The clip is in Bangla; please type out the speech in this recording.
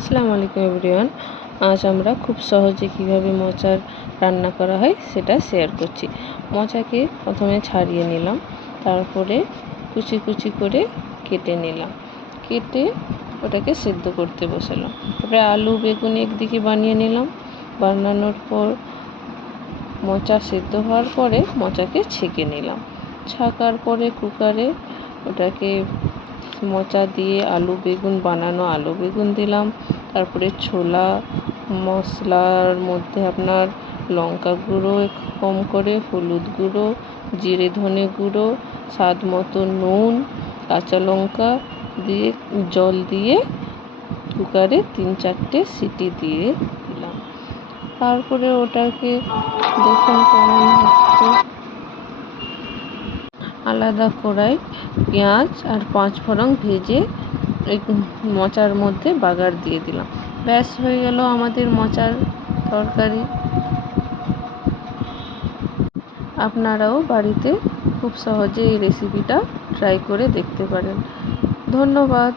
আসসালামু আলাইকুম এভরিওয়ান। আজ আমরা খুব সহজে কিভাবে মোচার রান্না করা হয় সেটা শেয়ার করছি। মোচাকে প্রথমে ছাড়িয়ে নিলাম, তারপরে কুচি কুচি করে কেটে নিলাম। কেটে ওটাকে সেদ্ধ করতে বসালাম। তারপরে আলু বেগুন একদিকে বানিয়ে নিলাম। বানানোর পর মোচা সেদ্ধ হওয়ার পরে মোচাকে ছেঁকে নিলাম। ছাকার পরে কুকারে ওটাকে মোচা দিয়ে আলু বেগুন বানানো আলু বেগুন দিলাম। তারপরে ছোলা মশলার মধ্যে আপনার লঙ্কা গুঁড়ো কম করে, হলুদ গুঁড়ো, জিরে ধনে গুঁড়ো, স্বাদ মতো নুন, কাঁচা লঙ্কা দিয়ে জল দিয়ে কুকারে 3-4টে সিটি দিয়ে দিলাম। তারপরে ওটাকে দেখুন কেমন হচ্ছে। আলাদা কড়াই পেঁয়াজ আর 5 ফোড়ন ভেজে এই মোচার মধ্যে বাগার দিয়ে দিলাম। ব্যাস হয়ে গেল আমাদের মোচার তরকারি। আপনারাও বাড়িতে খুব সহজে এই রেসিপিটা ট্রাই করে দেখতে পারেন। ধন্যবাদ।